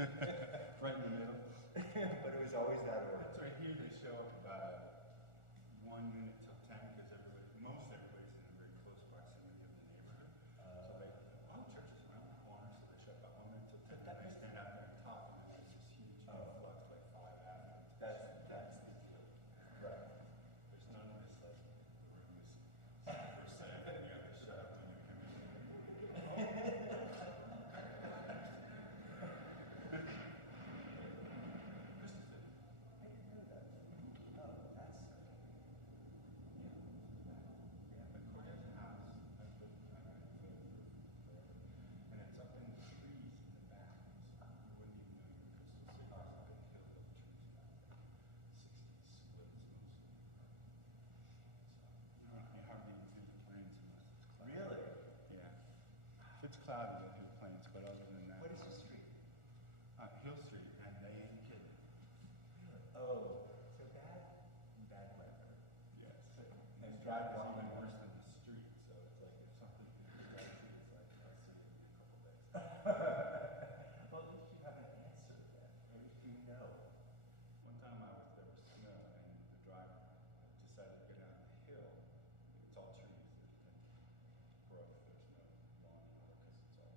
Right in the middle. But it was always that order. It's right here, they show up about 1 minute till 10 because most everybody's in a very close proximity of the neighborhood. So they, a lot of churches around the corner, so they show up about 1 minute till 10, then they stand out there and talk, and then there's this huge influx like 5 after. That's the deal. Right. There's none of this like, the room is super safe, and you have to shut up when you come in. Just a bit. I didn't know that. Oh, that's. Yeah, but Cordetta's house, I've lived forever, and it's up in the trees in the back. So you wouldn't even know you're in Crystal City. It's up in the hill of trees back there. 60s splits mostly. So you hardly even see the planes unless it's cloudy. Really? Yeah. If it's cloudy, you'll hear planes, but other than that. What is the street? Hill Street, and they ain't kidding. Really? Oh, so bad weather. Yes. And His drive drive is along even the- worse than the street, so it's like if something drives you, it's like, I'll see you in a couple days. Well, at least you have an answer then. At least you know. One time there was snow, and the driver decided to go down the hill. It's all trees, there's been growth, there's no lawn here because it's all.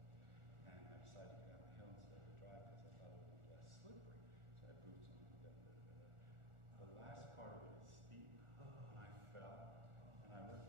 And I decided to go down the hill instead of drive because I thought it would be less slippery. So I boots on. The last part of it is steep, and I fell, and I went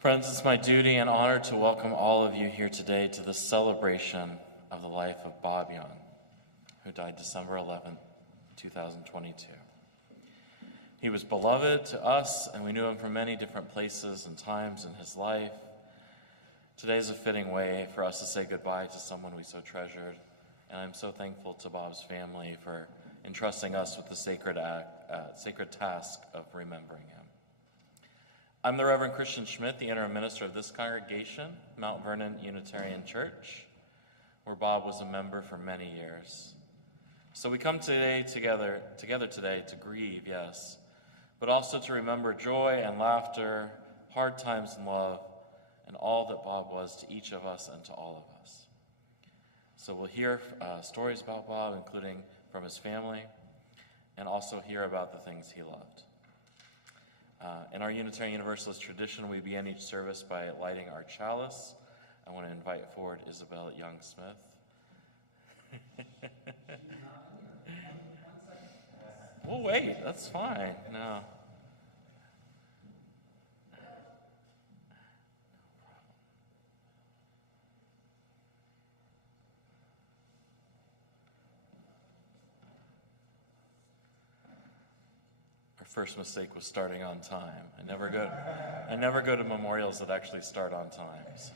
Friends, it's my duty and honor to welcome all of you here today to the celebration of the life of Bob Young, who died December 11, 2022. He was beloved to us, and we knew him from many different places and times in his life. Today is a fitting way for us to say goodbye to someone we so treasured, and I'm so thankful to Bob's family for entrusting us with the sacred task of remembering him. I'm the Reverend Christian Schmidt, the interim minister of this congregation, Mount Vernon Unitarian Church, where Bob was a member for many years. So we come together today to grieve, yes, but also to remember joy and laughter, hard times and love, and all that Bob was to each of us and to all of us. So we'll hear stories about Bob, including from his family, and also hear about the things he loved. In our Unitarian Universalist tradition, we begin each service by lighting our chalice. I want to invite forward Isabel Young-Smith. We'll wait, that's fine. No. First mistake was starting on time. I never go to memorials that actually start on time. So.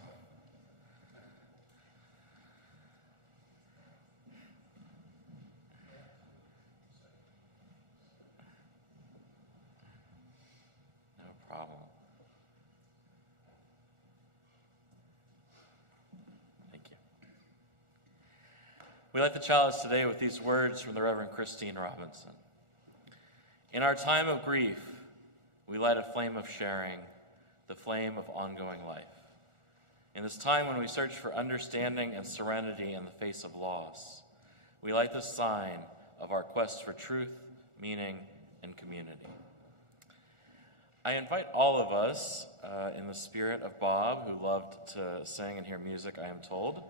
No problem. Thank you. We light the chalice today with these words from the Reverend Christine Robinson. In our time of grief, we light a flame of sharing, the flame of ongoing life. In this time when we search for understanding and serenity in the face of loss, we light the sign of our quest for truth, meaning, and community. I invite all of us, in the spirit of Bob, who loved to sing and hear music, I am told,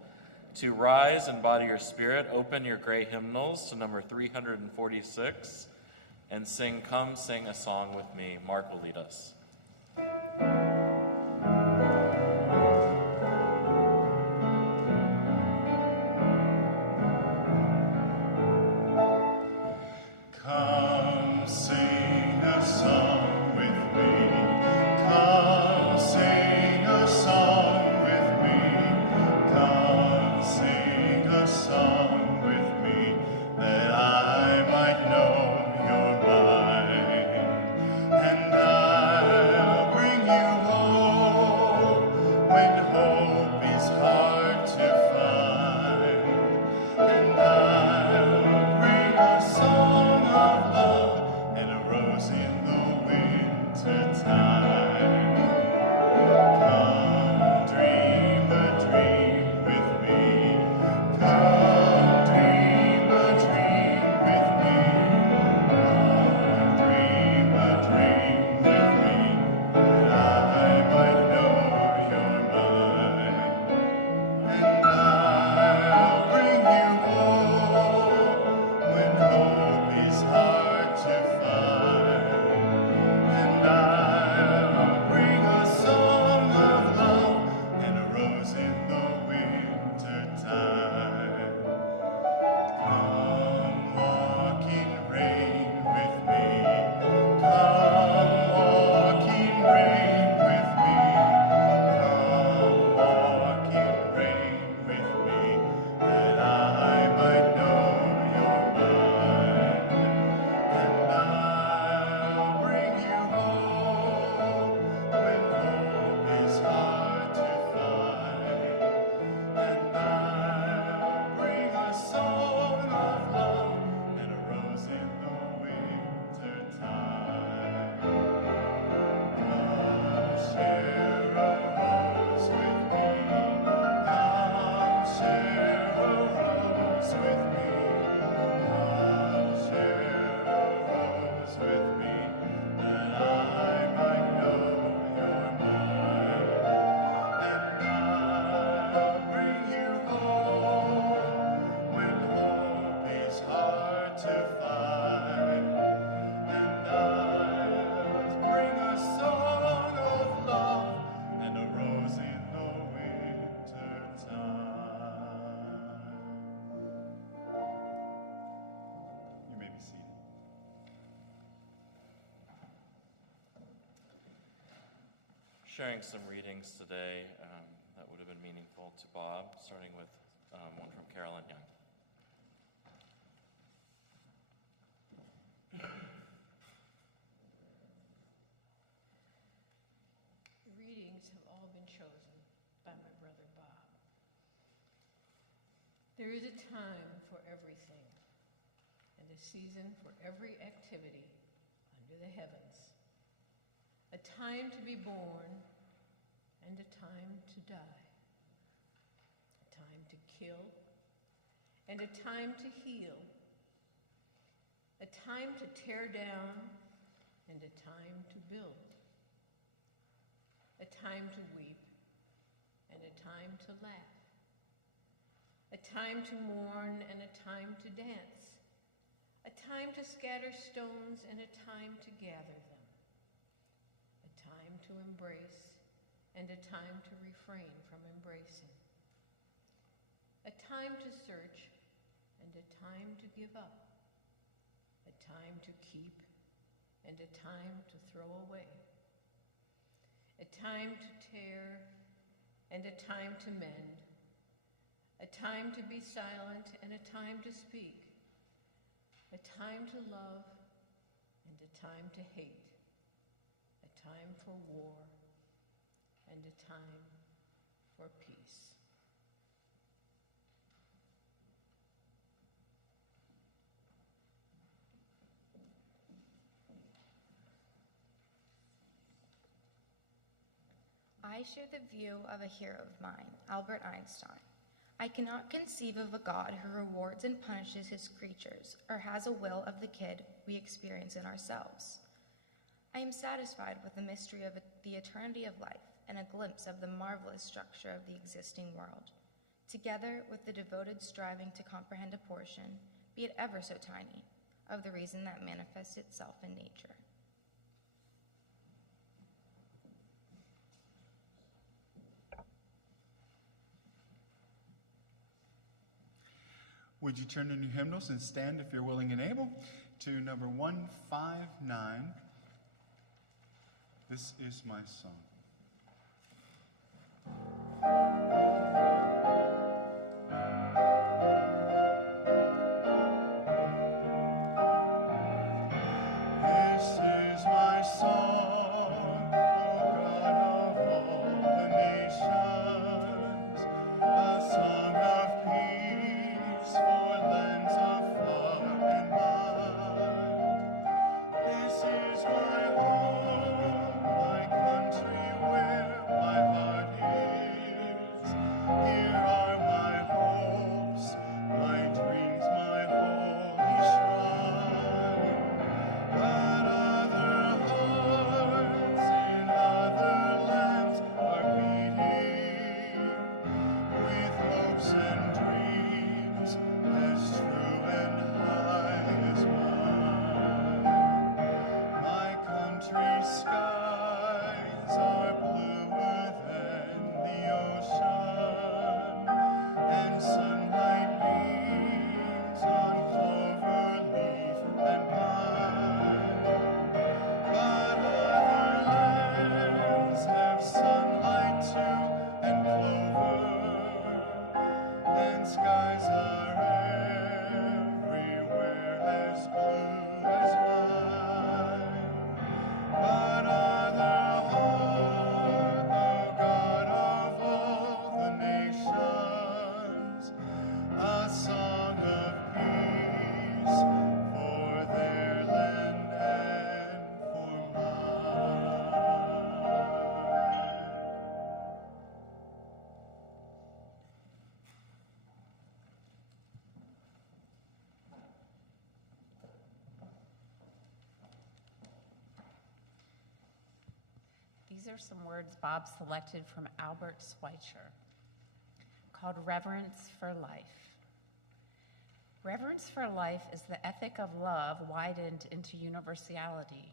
to rise and embody your spirit, open your gray hymnals to number 346, and sing Come Sing a Song with Me. Mark will lead us. Come sing a song with me. Come sing a song with me. Come sing a song with me that I might know your mind, and I'll bring you sharing some readings today that would have been meaningful to Bob, starting with one from Carolyn Young. The readings have all been chosen by my brother Bob. There is a time for everything, and a season for every activity under the heavens. A time to be born and a time to die. A time to kill and a time to heal. A time to tear down and a time to build. A time to weep and a time to laugh. A time to mourn and a time to dance. A time to scatter stones and a time to gather them. A time to embrace and a time to refrain from embracing. A time to search and a time to give up. A time to keep and a time to throw away. A time to tear and a time to mend. A time to be silent and a time to speak. A time to love and a time to hate. A time for war and a time for peace. I share the view of a hero of mine, Albert Einstein. I cannot conceive of a God who rewards and punishes his creatures or has a will of the kid we experience in ourselves. I am satisfied with the mystery of the eternity of life and a glimpse of the marvelous structure of the existing world, together with the devoted striving to comprehend a portion, be it ever so tiny, of the reason that manifests itself in nature. Would you turn in your hymnals and stand if you're willing and able to number 159, This Is My Song. This is my song, O God of all the nations, a song of peace for lands of far and wide. This is my home, my country where my heart is. Here are my hopes, my dreams, my holy shrine. But other hearts in other lands are beating with hopes and dreams as true and high as mine. My country's skies are bluer than the ocean, and sunlight beams on clover leaf and pine. But other lands have sunlight too and clover, and skies are everywhere as blue as mine. But other heart, O God of all the nations, a song of peace for their land and for These are some words Bob selected from Albert Schweitzer, called Reverence for Life. Reverence for life is the ethic of love widened into universality.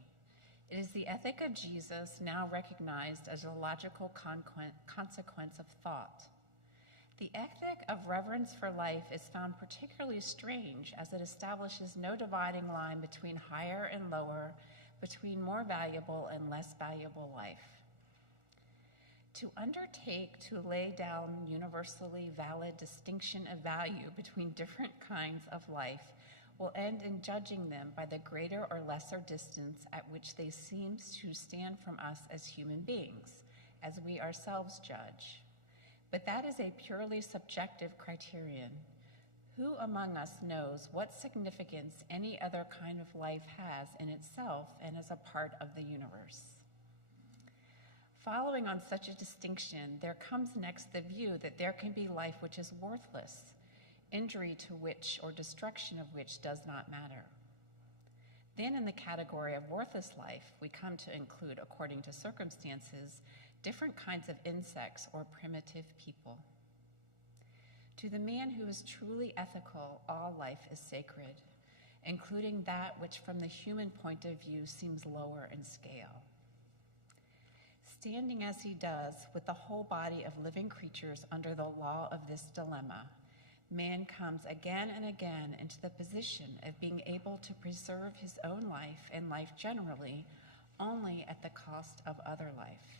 It is the ethic of Jesus now recognized as a logical consequence of thought. The ethic of reverence for life is found particularly strange as it establishes no dividing line between higher and lower, between more valuable and less valuable life. To undertake to lay down universally valid distinction of value between different kinds of life will end in judging them by the greater or lesser distance at which they seem to stand from us as human beings, as we ourselves judge. But that is a purely subjective criterion. Who among us knows what significance any other kind of life has in itself and as a part of the universe? Following on such a distinction, there comes next the view that there can be life which is worthless, injury to which or destruction of which does not matter. Then in the category of worthless life, we come to include, according to circumstances, different kinds of insects or primitive people. To the man who is truly ethical, all life is sacred, including that which from the human point of view seems lower in scale. Standing as he does with the whole body of living creatures under the law of this dilemma, man comes again and again into the position of being able to preserve his own life and life generally only at the cost of other life.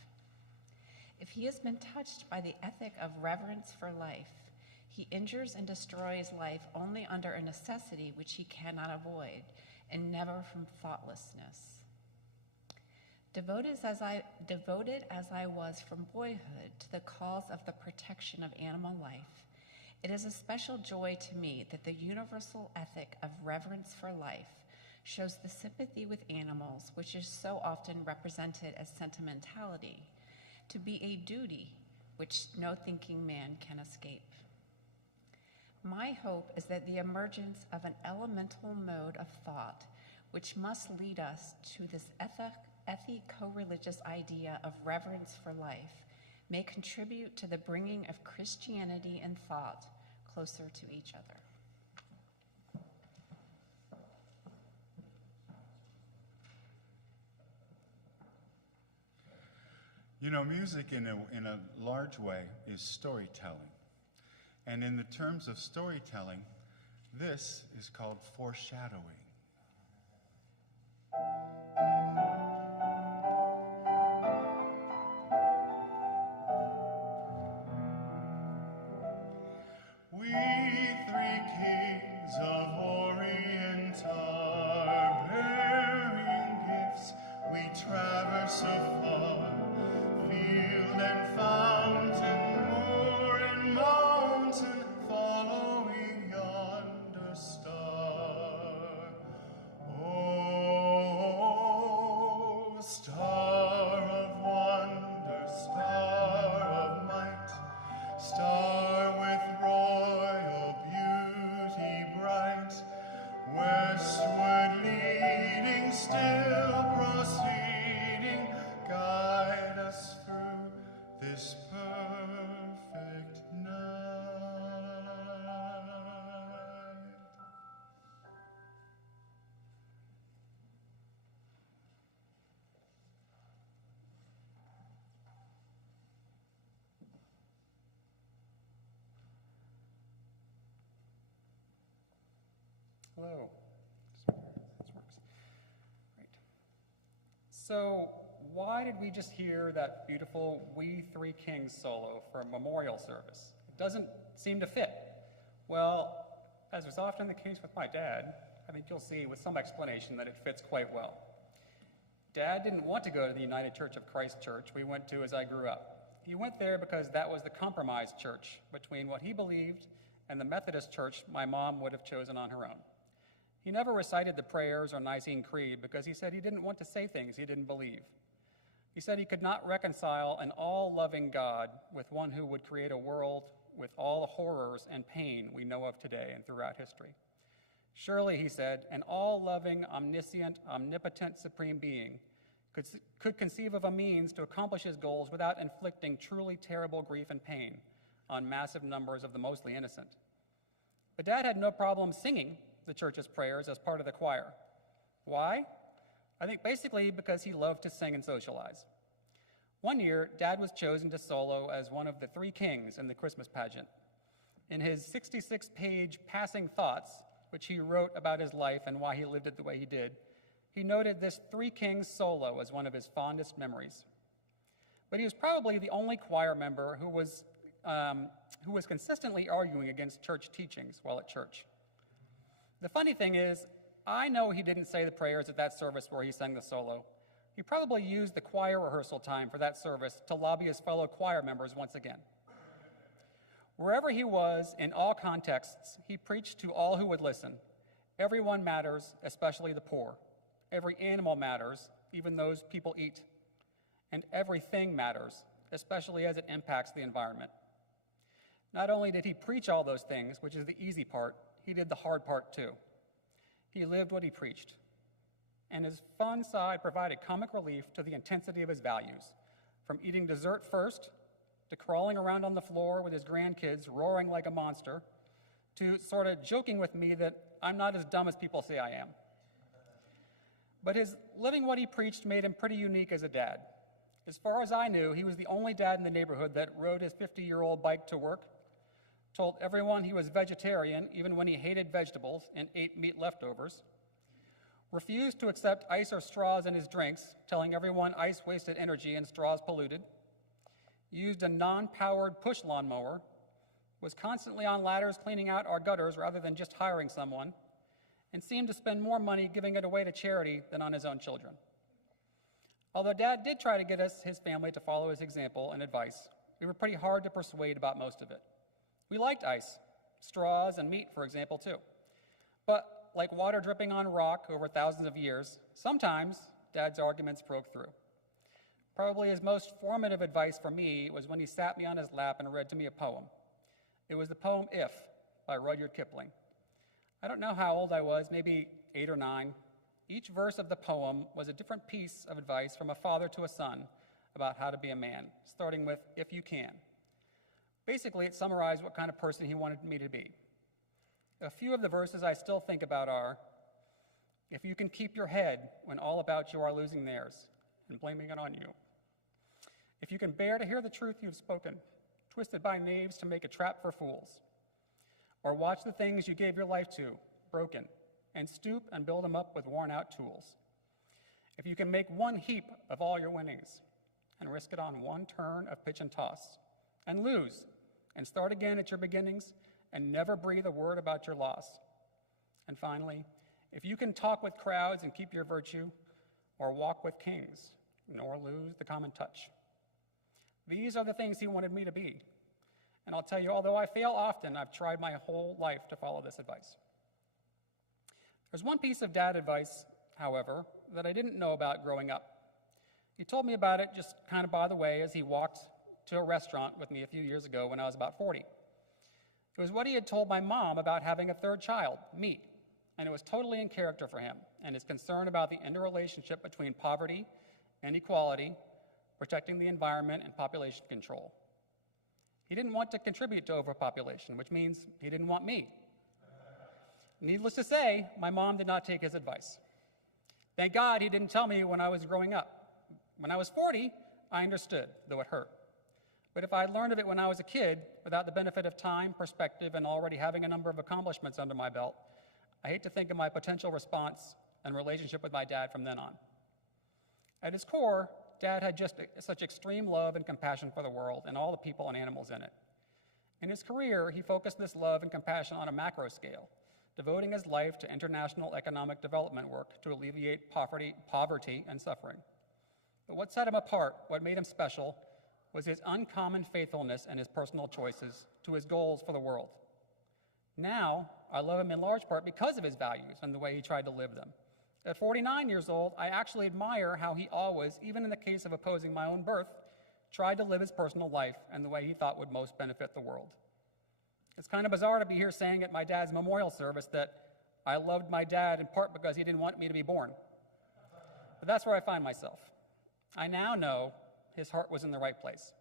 If he has been touched by the ethic of reverence for life, he injures and destroys life only under a necessity which he cannot avoid, and never from thoughtlessness. Devoted as I was from boyhood to the cause of the protection of animal life, it is a special joy to me that the universal ethic of reverence for life shows the sympathy with animals, which is so often represented as sentimentality, to be a duty which no thinking man can escape. My hope is that the emergence of an elemental mode of thought, which must lead us to this ethico-religious idea of reverence for life, may contribute to the bringing of Christianity and thought closer to each other. You know, music in a large way is storytelling. And in the terms of storytelling, this is called foreshadowing. We three kings of Orient are bearing gifts. We traverse afar, field and fountain, moor and mountain, following yonder star. Oh, star of wonder, star of might, star with royal beauty bright, westward leading, still proceeding, guide us through this perfect night. Hello. This works. Great. So, why did we just hear that beautiful We Three Kings solo for a memorial service? It doesn't seem to fit. Well, as was often the case with my dad, I think you'll see with some explanation that it fits quite well. Dad didn't want to go to the United Church of Christ church we went to as I grew up. He went there because that was the compromise church between what he believed and the Methodist church my mom would have chosen on her own. He never recited the prayers or Nicene Creed because he said he didn't want to say things he didn't believe. He said he could not reconcile an all-loving God with one who would create a world with all the horrors and pain we know of today and throughout history. Surely, he said, an all-loving, omniscient, omnipotent supreme being could conceive of a means to accomplish his goals without inflicting truly terrible grief and pain on massive numbers of the mostly innocent. But Dad had no problem singing the church's prayers as part of the choir. Why? I think basically because he loved to sing and socialize. One year, Dad was chosen to solo as one of the three kings in the Christmas pageant. In his 66-page Passing Thoughts, which he wrote about his life and why he lived it the way he did, he noted this Three Kings solo as one of his fondest memories. but he was probably the only choir member who was consistently arguing against church teachings while at church. The funny thing is, I know he didn't say the prayers at that service where he sang the solo. He probably used the choir rehearsal time for that service to lobby his fellow choir members once again. Wherever he was, in all contexts, he preached to all who would listen. Everyone matters, especially the poor. Every animal matters, even those people eat. And everything matters, especially as it impacts the environment. Not only did he preach all those things, which is the easy part, he did the hard part too. He lived what he preached. And his fun side provided comic relief to the intensity of his values, from eating dessert first, to crawling around on the floor with his grandkids, roaring like a monster, to sort of joking with me that I'm not as dumb as people say I am. But his living what he preached made him pretty unique as a dad. As far as I knew, he was the only dad in the neighborhood that rode his 50-year-old bike to work, told everyone he was vegetarian even when he hated vegetables and ate meat leftovers, refused to accept ice or straws in his drinks, telling everyone ice wasted energy and straws polluted, used a non-powered push lawnmower, was constantly on ladders cleaning out our gutters rather than just hiring someone, and seemed to spend more money giving it away to charity than on his own children. Although Dad did try to get his family to follow his example and advice, we were pretty hard to persuade about most of it. We liked ice, straws, and meat, for example, too. But like water dripping on rock over thousands of years, sometimes Dad's arguments broke through. Probably his most formative advice for me was when he sat me on his lap and read to me a poem. It was the poem If by Rudyard Kipling. I don't know how old I was, maybe 8 or 9. Each verse of the poem was a different piece of advice from a father to a son about how to be a man, starting with, if you can. Basically, it summarized what kind of person he wanted me to be. A few of the verses I still think about are, if you can keep your head when all about you are losing theirs and blaming it on you. If you can bear to hear the truth you've spoken, twisted by knaves to make a trap for fools. Or watch the things you gave your life to, broken, and stoop and build them up with worn-out tools. If you can make one heap of all your winnings and risk it on one turn of pitch and toss, and lose, and start again at your beginnings, and never breathe a word about your loss. And finally, if you can talk with crowds and keep your virtue, or walk with kings, nor lose the common touch. These are the things he wanted me to be. And I'll tell you, although I fail often, I've tried my whole life to follow this advice. There's one piece of dad advice, however, that I didn't know about growing up. He told me about it just kind of by the way as he walked to a restaurant with me a few years ago when I was about 40. It was what he had told my mom about having a third child, me, and it was totally in character for him and his concern about the interrelationship between poverty and equality, protecting the environment, and population control. He didn't want to contribute to overpopulation, which means he didn't want me. Needless to say, my mom did not take his advice. Thank God he didn't tell me when I was growing up. When I was 40, I understood, though it hurt. But if I had learned of it when I was a kid, without the benefit of time, perspective, and already having a number of accomplishments under my belt, I hate to think of my potential response and relationship with my dad from then on. At his core, Dad had just such extreme love and compassion for the world and all the people and animals in it. In his career, he focused this love and compassion on a macro scale, devoting his life to international economic development work to alleviate poverty and suffering. But what set him apart, what made him special, was his uncommon faithfulness and his personal choices to his goals for the world. Now, I love him in large part because of his values and the way he tried to live them. At 49 years old, I actually admire how he always, even in the case of opposing my own birth, tried to live his personal life and the way he thought would most benefit the world. It's kind of bizarre to be here saying at my dad's memorial service that I loved my dad in part because he didn't want me to be born. But that's where I find myself. I now know his heart was in the right place.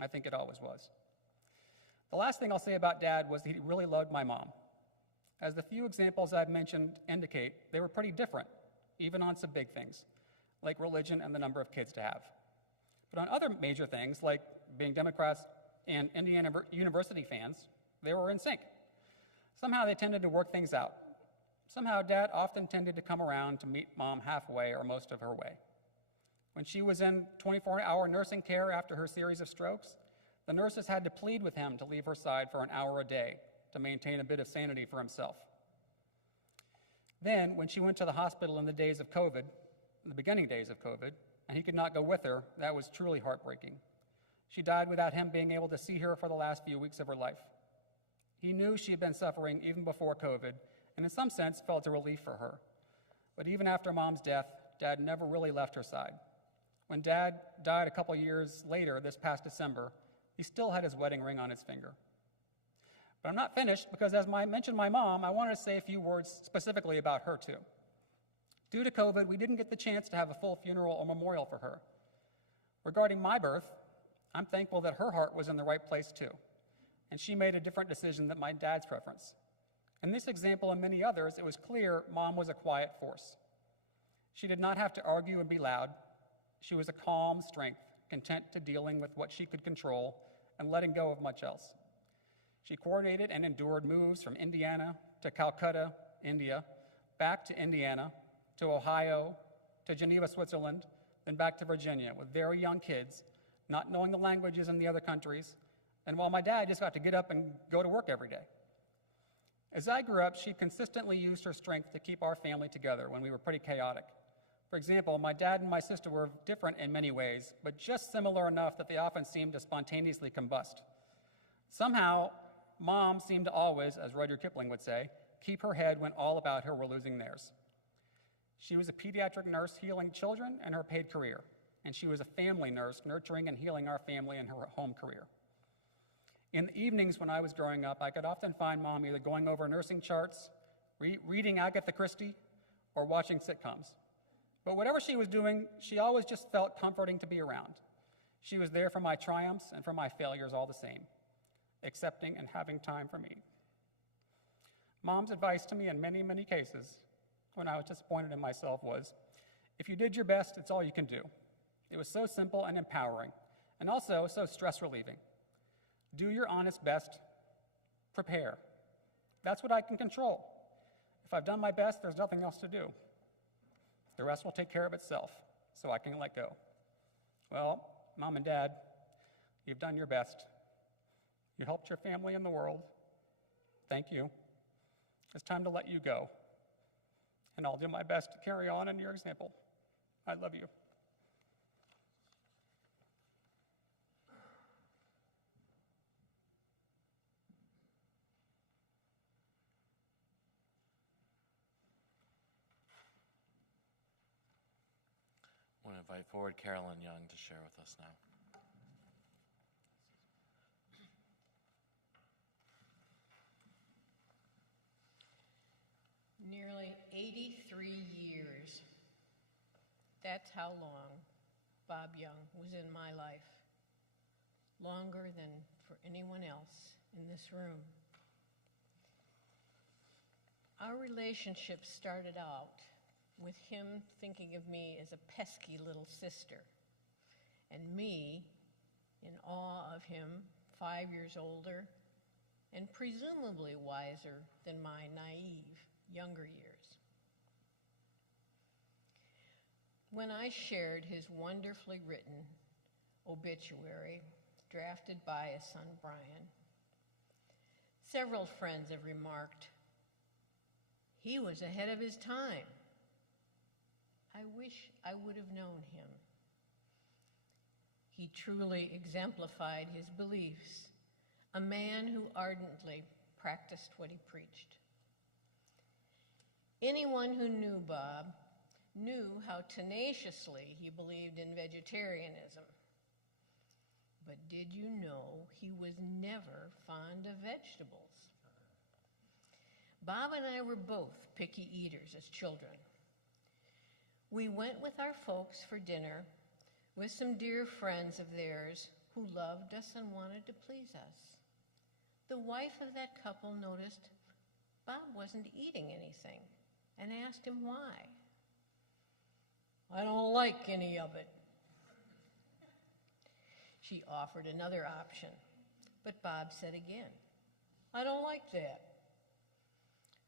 I think it always was. The last thing I'll say about Dad was that he really loved my mom. As the few examples I've mentioned indicate, they were pretty different, even on some big things, like religion and the number of kids to have. But on other major things, like being Democrats and Indiana University fans, they were in sync. Somehow they tended to work things out. Somehow Dad often tended to come around to meet Mom halfway or most of her way. When she was in 24-hour nursing care after her series of strokes, the nurses had to plead with him to leave her side for an hour a day to maintain a bit of sanity for himself. Then, when she went to the hospital in the beginning days of COVID, and he could not go with her, that was truly heartbreaking. She died without him being able to see her for the last few weeks of her life. He knew she had been suffering even before COVID, and in some sense felt a relief for her. But even after Mom's death, Dad never really left her side. When Dad died a couple years later, this past December, he still had his wedding ring on his finger. But I'm not finished because as I mentioned my mom, I wanted to say a few words specifically about her too. Due to COVID, we didn't get the chance to have a full funeral or memorial for her. Regarding my birth, I'm thankful that her heart was in the right place too, and she made a different decision than my dad's preference. In this example and many others, it was clear Mom was a quiet force. She did not have to argue and be loud. She was a calm strength, content to dealing with what she could control and letting go of much else. She coordinated and endured moves from Indiana to Calcutta, India, back to Indiana, to Ohio, to Geneva, Switzerland, then back to Virginia with very young kids, not knowing the languages in the other countries, and while my dad just got to get up and go to work every day. As I grew up, she consistently used her strength to keep our family together when we were pretty chaotic. For example, my dad and my sister were different in many ways, but just similar enough that they often seemed to spontaneously combust. Somehow, Mom seemed to always, as Rudyard Kipling would say, keep her head when all about her were losing theirs. She was a pediatric nurse healing children in her paid career, and she was a family nurse nurturing and healing our family in her home career. In the evenings when I was growing up, I could often find Mom either going over nursing charts, reading Agatha Christie, or watching sitcoms. But whatever she was doing, she always just felt comforting to be around. She was there for my triumphs and for my failures all the same, accepting and having time for me. Mom's advice to me in many, many cases when I was disappointed in myself was, if you did your best, it's all you can do. It was so simple and empowering, and also so stress relieving. Do your honest best, prepare. That's what I can control. If I've done my best, there's nothing else to do. The rest will take care of itself, so I can let go. Well, Mom and Dad, you've done your best. You helped your family and the world. Thank you. It's time to let you go. And I'll do my best to carry on in your example. I love you. I want to invite forward Carolyn Young to share with us now. Nearly 83 years. That's how long Bob Young was in my life. Longer than for anyone else in this room. Our relationship started out with him thinking of me as a pesky little sister, and me in awe of him, 5 years older, and presumably wiser than my naive younger years. When I shared his wonderfully written obituary, drafted by his son Brian, several friends have remarked, he was ahead of his time. I wish I would have known him. He truly exemplified his beliefs, a man who ardently practiced what he preached. Anyone who knew Bob knew how tenaciously he believed in vegetarianism. But did you know he was never fond of vegetables? Bob and I were both picky eaters as children. We went with our folks for dinner with some dear friends of theirs who loved us and wanted to please us. The wife of that couple noticed Bob wasn't eating anything and asked him why. I don't like any of it. She offered another option, but Bob said again, I don't like that.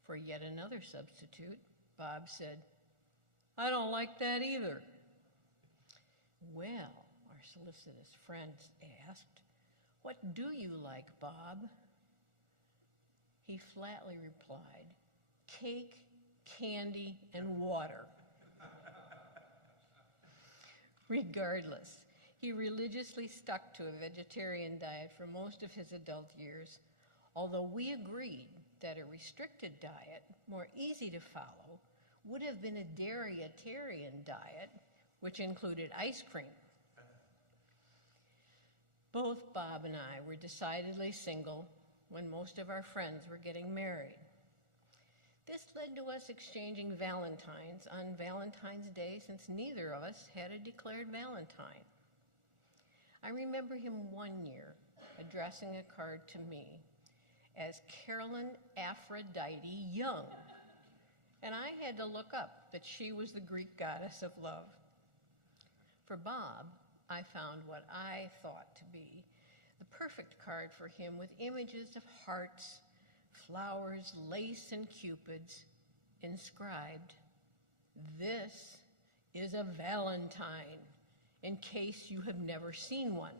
For yet another substitute, Bob said, I don't like that either. Well, our solicitous friend asked, "What do you like, Bob?" He flatly replied, "Cake, candy, and water." Regardless, he religiously stuck to a vegetarian diet for most of his adult years, although we agreed that a restricted diet, more easy to follow, would have been a dairyitarian diet, which included ice cream. Both Bob and I were decidedly single when most of our friends were getting married. This led to us exchanging Valentines on Valentine's Day, since neither of us had a declared Valentine. I remember him one year addressing a card to me as Carolyn Aphrodite Young, and I had to look up that she was the Greek goddess of love. For Bob, I found what I thought to be the perfect card for him, with images of hearts, flowers, lace, and cupids, inscribed, "This is a Valentine, in case you have never seen one."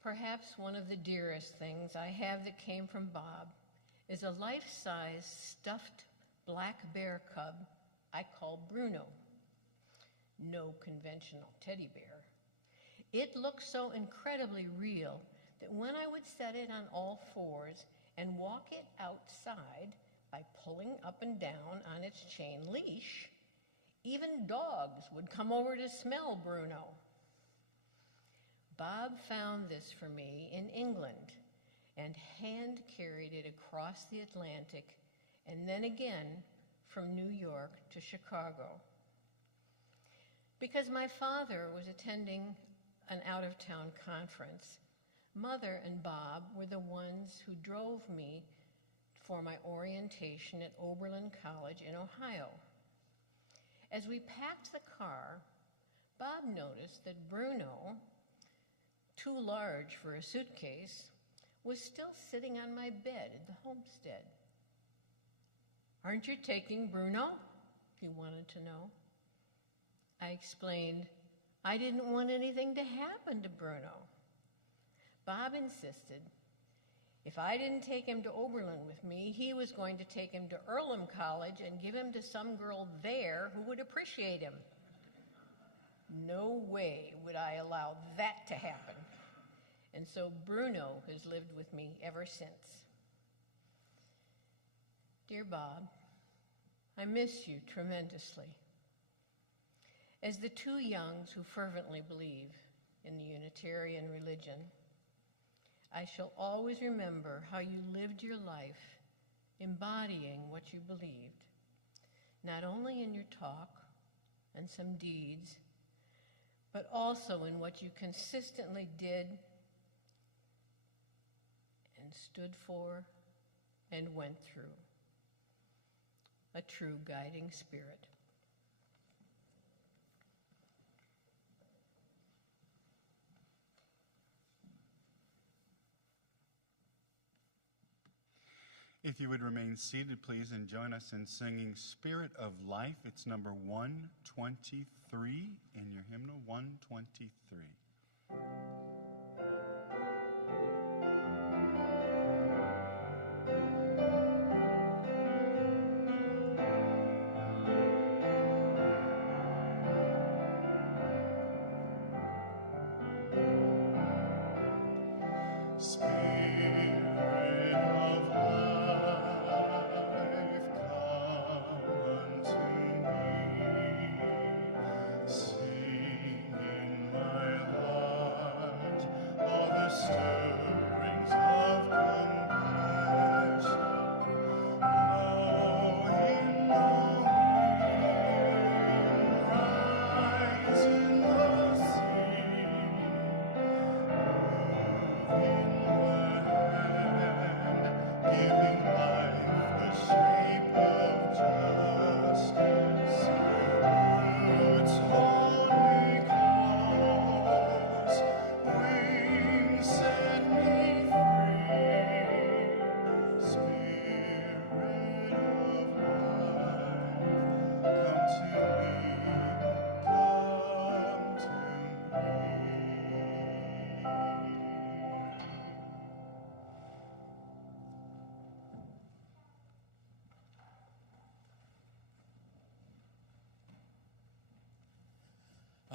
Perhaps one of the dearest things I have that came from Bob is a life-size stuffed black bear cub I call Bruno. No conventional teddy bear. It looked so incredibly real that when I would set it on all fours and walk it outside by pulling up and down on its chain leash, even dogs would come over to smell Bruno. Bob found this for me in England and hand-carried it across the Atlantic, and then again from New York to Chicago. Because my father was attending an out-of-town conference, Mother and Bob were the ones who drove me for my orientation at Oberlin College in Ohio. As we packed the car, Bob noticed that Bruno, too large for a suitcase, was still sitting on my bed at the homestead. "Aren't you taking Bruno?" he wanted to know. I explained I didn't want anything to happen to Bruno. Bob insisted if I didn't take him to Oberlin with me, he was going to take him to Earlham College and give him to some girl there who would appreciate him. No way would I allow that to happen. And so Bruno has lived with me ever since. Dear Bob, I miss you tremendously. As the two Youngs who fervently believe in the Unitarian religion, I shall always remember how you lived your life embodying what you believed, not only in your talk and some deeds, but also in what you consistently did and stood for and went through. A true guiding spirit. If you would remain seated, please, and join us in singing Spirit of Life. It's number 123 in your hymnal, 123. Of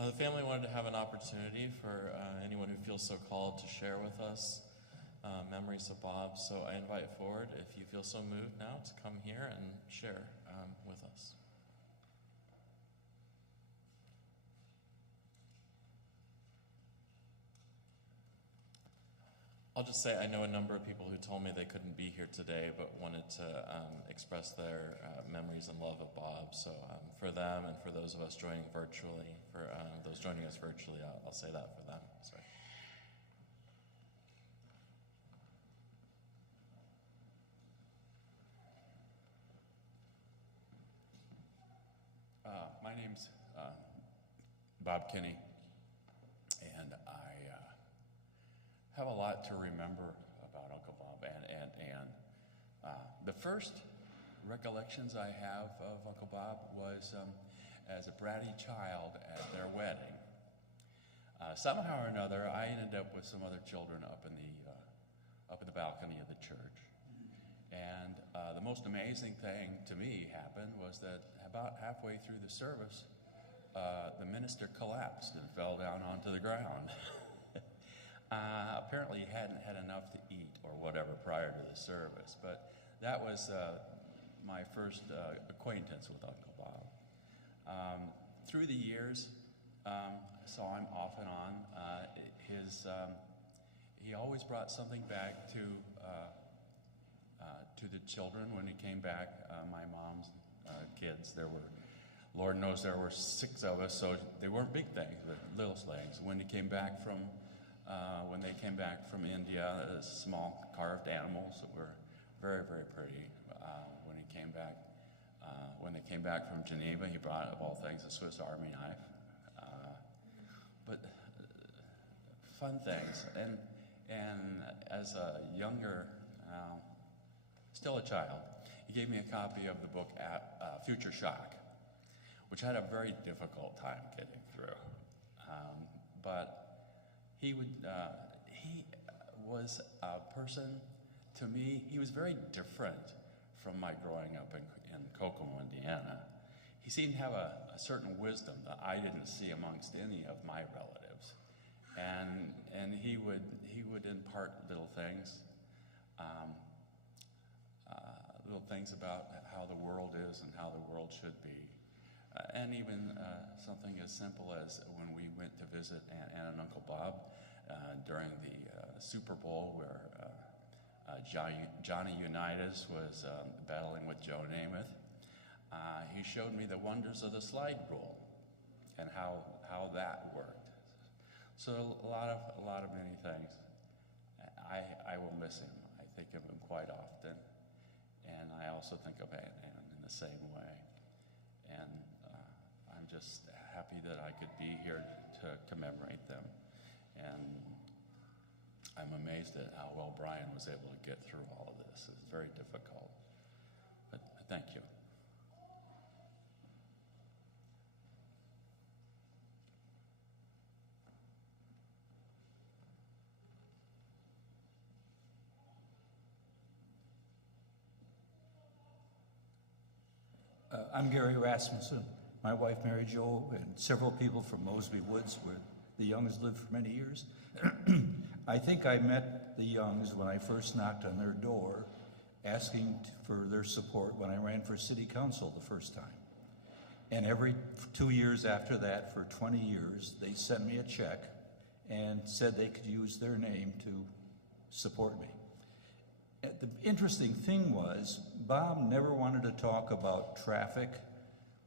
The family wanted to have an opportunity for anyone who feels so called to share with us memories of Bob. So I invite forward, if you feel so moved now, to come here and share with us. I'll just say I know a number of people who told me they couldn't be here today but wanted to express their memories and love of Bob. So for them and for those of us joining virtually, for those joining us virtually, I'll say that for them. Sorry. My name's Bob Kinney, and I have a lot to remember about Uncle Bob. And the first recollections I have of Uncle Bob was as a bratty child at their wedding. Somehow or another, I ended up with some other children up in the balcony of the church. And the most amazing thing to me happened was that about halfway through the service, the minister collapsed and fell down onto the ground. Apparently he hadn't had enough to eat or whatever prior to the service, but that was my first acquaintance with Uncle Bob. Through the years, I saw him off and on. He always brought something back to the children when he came back. My mom's kids, Lord knows there were 6 of us, so they weren't big things, but little things. When they came back from India, small carved animals that were very, very pretty. When they came back from Geneva, he brought, of all things, a Swiss Army knife. But fun things. And as a younger, still a child, he gave me a copy of the book Future Shock, which I had a very difficult time getting through. But he was a person, to me, he was very different from my growing up in Kokomo, Indiana. He seemed to have a certain wisdom that I didn't see amongst any of my relatives. And he would impart little things about how the world is and how the world should be. And even something as simple as when we went to visit Aunt and Uncle Bob during the Super Bowl, where Johnny Unitas was battling with Joe Namath. He showed me the wonders of the slide rule and how that worked. So a lot of many things. I will miss him. I think of him quite often, and I also think of Aunt Ann in the same way. And I'm just happy that I could be here to commemorate them. And I'm amazed at how well Brian was able to get through all of this. It's very difficult. But thank you. I'm Gary Rasmussen. My wife, Mary Jo, and several people from Mosby Woods, where the Youngs lived for many years. I think I met the Youngs when I first knocked on their door, asking for their support when I ran for city council the first time. And every 2 years after that, for 20 years, they sent me a check and said they could use their name to support me. The interesting thing was, Bob never wanted to talk about traffic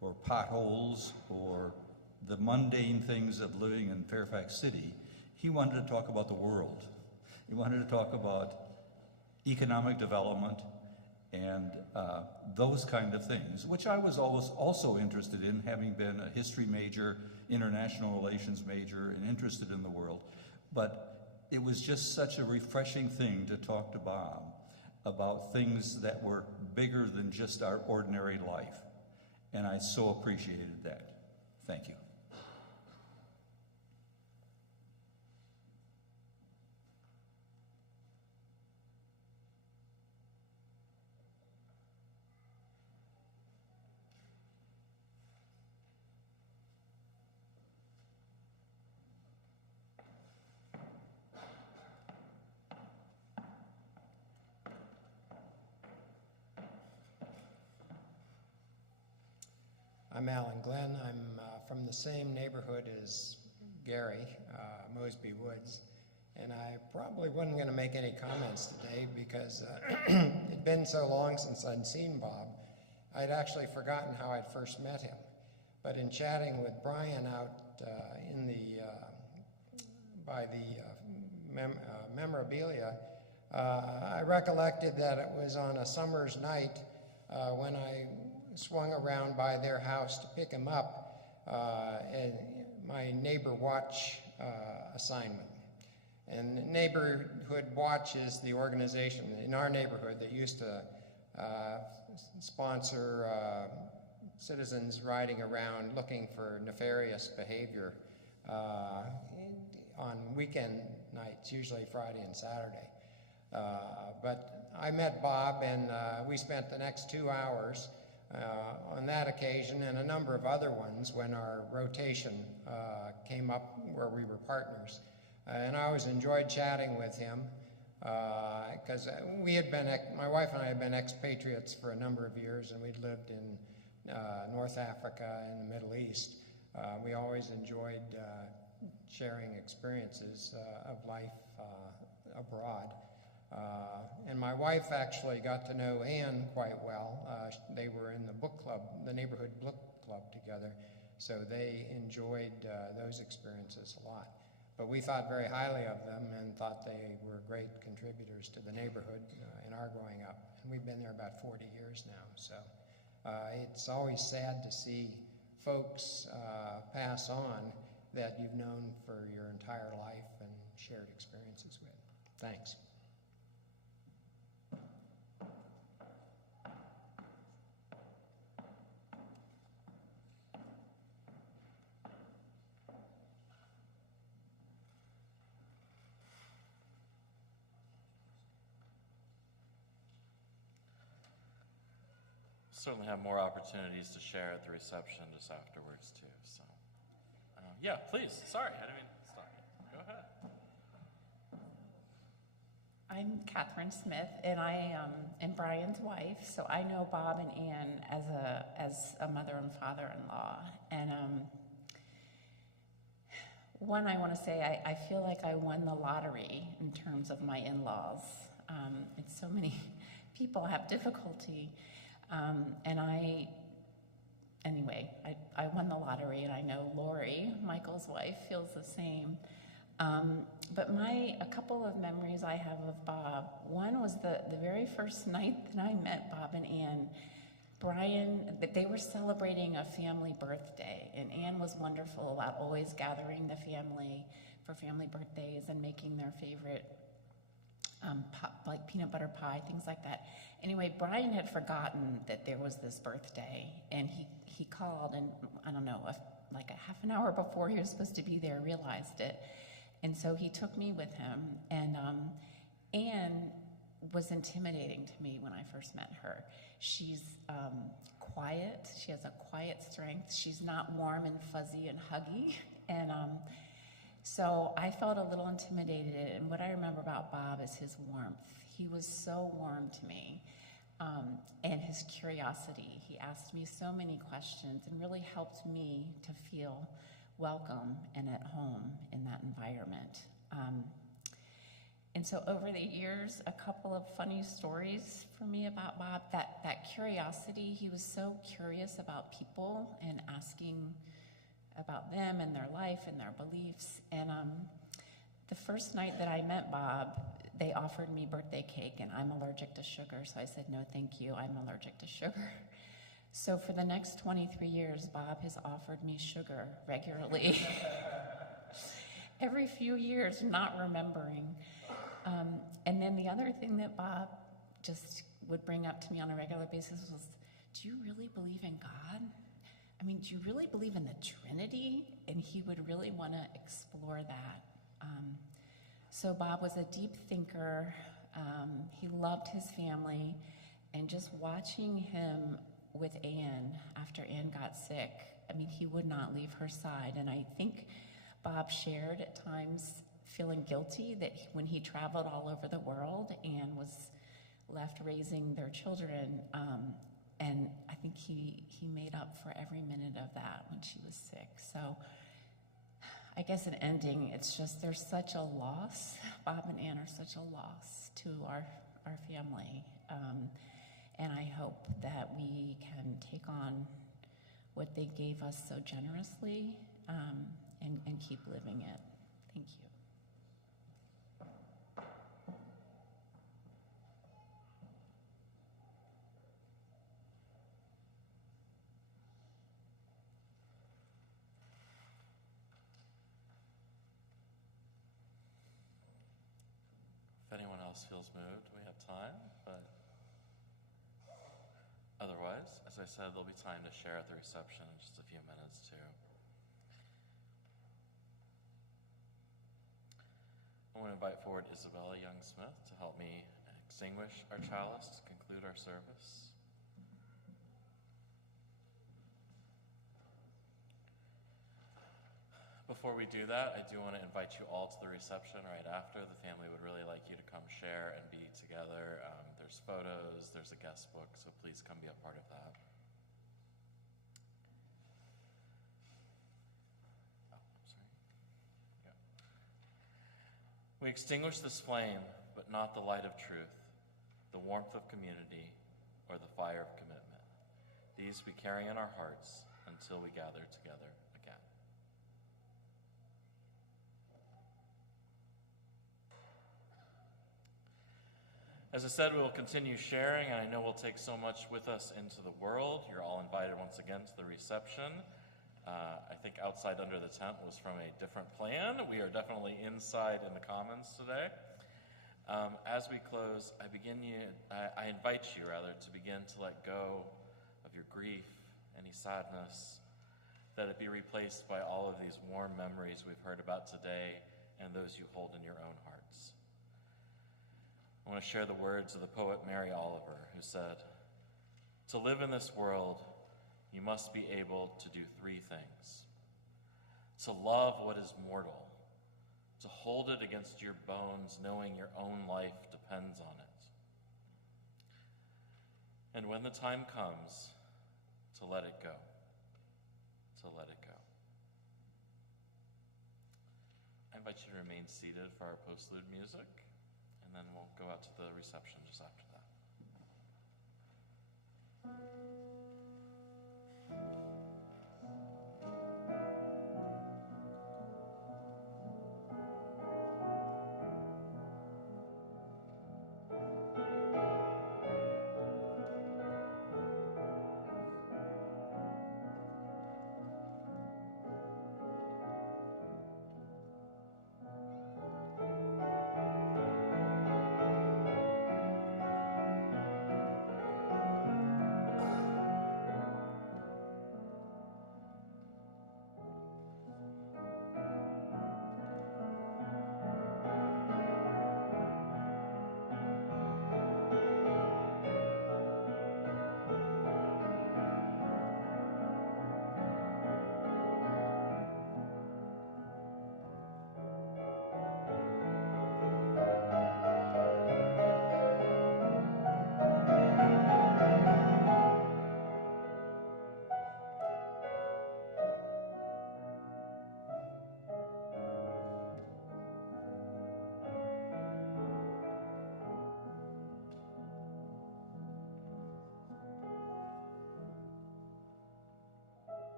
or potholes or the mundane things of living in Fairfax City. He wanted to talk about the world. He wanted to talk about economic development and those kind of things, which I was always also interested in, having been a history major, international relations major, and interested in the world. But it was just such a refreshing thing to talk to Bob about things that were bigger than just our ordinary life. And I so appreciated that. Thank you. I'm Alan Glenn. I'm from the same neighborhood as Gary, Mosby Woods. And I probably wasn't going to make any comments today because it'd been so long since I'd seen Bob. I'd actually forgotten how I'd first met him. But in chatting with Brian out in the by the memorabilia, I recollected that it was on a summer's night when I swung around by their house to pick him up in my neighbor watch assignment. And the Neighborhood Watch is the organization in our neighborhood that used to sponsor citizens riding around looking for nefarious behavior on weekend nights, usually Friday and Saturday. But I met Bob, and we spent the next 2 hours on that occasion and a number of other ones when our rotation came up where we were partners. And I always enjoyed chatting with him because my wife and I had been expatriates for a number of years, and we'd lived in North Africa and the Middle East. We always enjoyed sharing experiences of life abroad. And my wife actually got to know Ann quite well. They were in the book club, the neighborhood book club together, so they enjoyed those experiences a lot. But we thought very highly of them and thought they were great contributors to the neighborhood in our growing up. And we've been there about 40 years now, so it's always sad to see folks pass on that you've known for your entire life and shared experiences with. Thanks. Certainly have more opportunities to share at the reception just afterwards too. So, yeah, please. Sorry, I didn't mean to stop you. Go ahead. I'm Catherine Smith, and I am Brian's wife. So I know Bob and Ann as a mother and father-in-law. And one, I want to say I feel like I won the lottery in terms of my in-laws. And so many people have difficulty. And I won the lottery, and I know Lori, Michael's wife, feels the same. But a couple of memories I have of Bob, one was the very first night that I met Bob and Ann. Brian, they were celebrating a family birthday, and Ann was wonderful about always gathering the family for family birthdays and making their favorite like peanut butter pie, things like that. Anyway, Brian had forgotten that there was this birthday, and he called, and I don't know, like a half an hour before he was supposed to be there, realized it. And so he took me with him, and Ann was intimidating to me when I first met her. She's quiet, she has a quiet strength, she's not warm and fuzzy and huggy, and so I felt a little intimidated, and what I remember about Bob is his warmth. He was so warm to me, and his curiosity. He asked me so many questions and really helped me to feel welcome and at home in that environment. And so over the years, a couple of funny stories for me about Bob. That curiosity, he was so curious about people and asking about them and their life and their beliefs. And the first night that I met Bob, they offered me birthday cake, and I'm allergic to sugar, so I said, no, thank you, I'm allergic to sugar. So for the next 23 years, Bob has offered me sugar regularly. Every few years, not remembering. And then the other thing that Bob just would bring up to me on a regular basis was, do you really believe in God? I mean, do you really believe in the Trinity? And he would really want to explore that. So Bob was a deep thinker. He loved his family. And just watching him with Ann after Ann got sick, I mean, he would not leave her side. And I think Bob shared at times feeling guilty that when he traveled all over the world, Ann was left raising their children. And I think he made up for every minute of that when she was sick. So I guess in ending, it's just there's such a loss. Bob and Ann are such a loss to our family. And I hope that we can take on what they gave us so generously and keep living it. Thank you. If anyone else feels moved, we have time, but otherwise, as I said, there'll be time to share at the reception in just a few minutes too. I want to invite forward Isabella Young-Smith to help me extinguish our chalice to conclude our service. Before we do that, I do want to invite you all to the reception right after. The family would really like you to come share and be together. There's photos, there's a guest book, so please come be a part of that. Oh, I'm sorry. Yeah. We extinguish this flame, but not the light of truth, the warmth of community, or the fire of commitment. These we carry in our hearts until we gather together again. As I said, we will continue sharing, and I know we'll take so much with us into the world. You're all invited once again to the reception. I think outside under the tent was from a different plan. We are definitely inside in the Commons today. As we close, I invite you to begin to let go of your grief, any sadness, that it be replaced by all of these warm memories we've heard about today and those you hold in your own hearts. I want to share the words of the poet Mary Oliver, who said, "To live in this world, you must be able to do three things: to love what is mortal, to hold it against your bones, knowing your own life depends on it, and when the time comes, to let it go, to let it go." I invite you to remain seated for our postlude music, and then we'll go out to the reception just after that.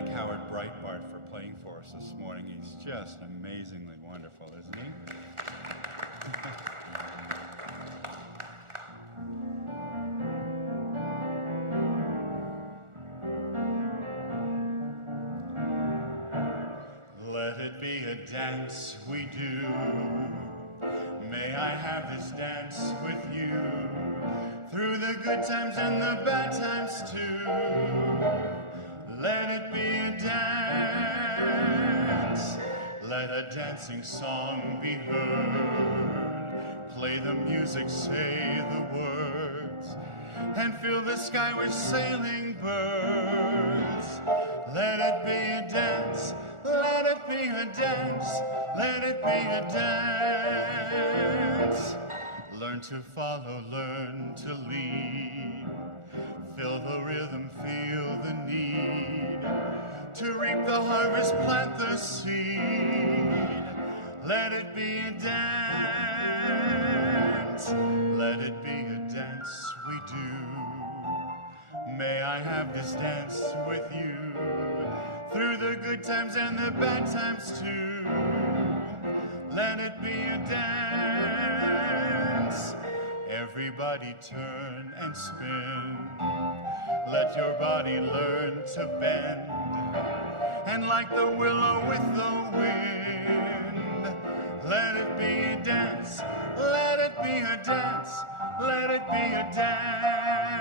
thank Howard Breitbart for playing for us this morning. He's just amazingly wonderful, isn't he? Let it be a dance we do. May I have this dance with you through the good times and the bad times too. Let it be a dance. Let a dancing song be heard. Play the music, say the words, and fill the sky with sailing birds. Let it be a dance. Let it be a dance, let it be a dance. Learn to follow, learn to lead. Feel the rhythm, feel the need. To reap the harvest, plant the seed. Let it be a dance. Let it be a dance we do. May I have this dance with you through the good times and the bad times too. Let it be a dance. Everybody turn and spin. Let your body learn to bend. And like the willow with the wind, let it be a dance. Let it be a dance. Let it be a dance.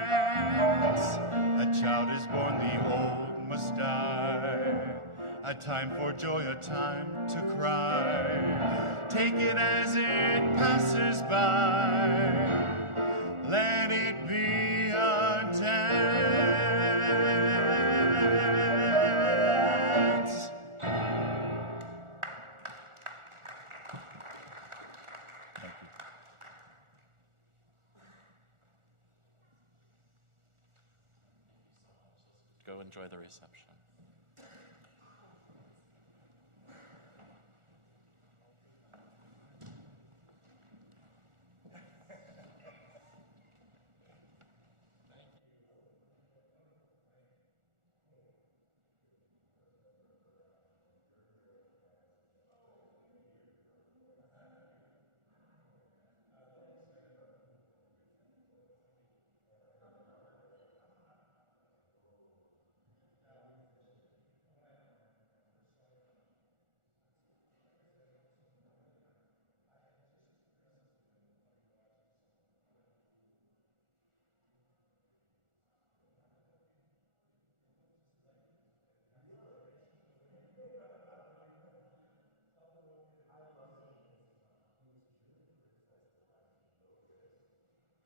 A child is born, the old must die. A time for joy, a time to cry. Take it as it passes by. Let it be a dance. Go enjoy the reception.